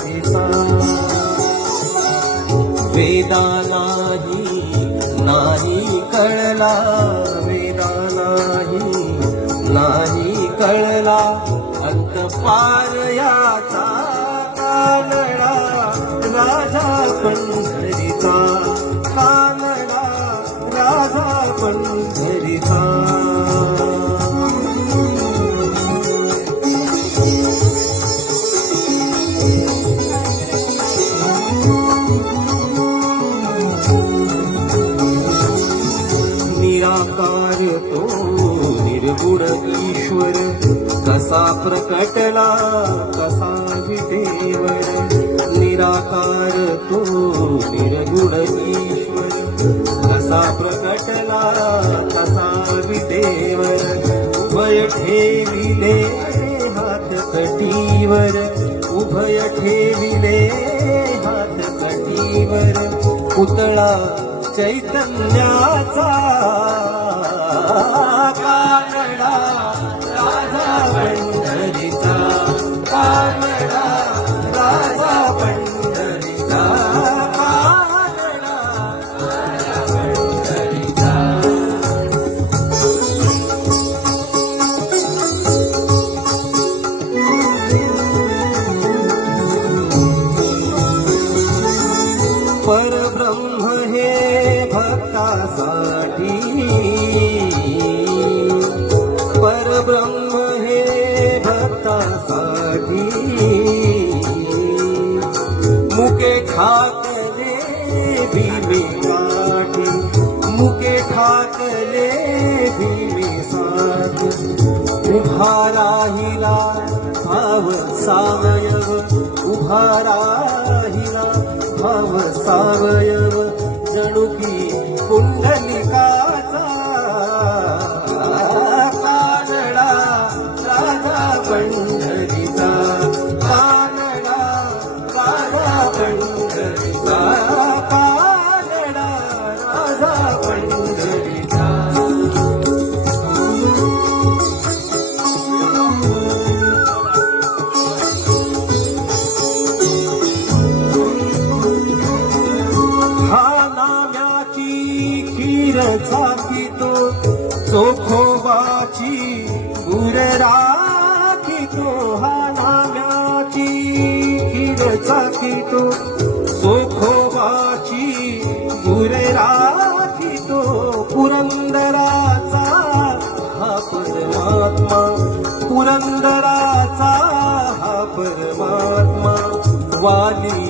पंढरीचा वेदालाही नाही कळला, वेदालाही नाही कळला अंत पार याचा कानडा राजा पंढरीचा, कानडा राजा पंढरीचा. निराकार तो निर्गुण ईश्वर कसा प्रकटला कसा विदेवर, निराकार तो निर्गुण ईश्वर कसा प्रकटला कसा विदेवर. उभय ठेविले हात कटीवर, उभय ठेविले हात कटीवर पुतळा चैतन्याचा कानडा राजा पंढरीचा, कानडा राजा पंढरीचा, कानडा राजा पंढरीचा. परब्रह्म हे भक्तासाठी, परब्रह्म हे भक्तासाठी मुके खातले भीमे काठी, मुके खातले भीमे साठ. उभा राहिला भाव सावयव, उभा राहिला भाव सावयव जणू की पुंडलिकाचा कानडा राजा पंढरीचा, कानडा राजा पंढरीचा, कानडा राजा पंढरीचा. खीर झाकीतो चोखोबाची गुर राखीतो, हा नाम्याची खीर झाकीतो चोखोबाची गुर राखीतो. पुरंदराचा हा परमात्मा, पुरंदराचा हा परमात्मा वाली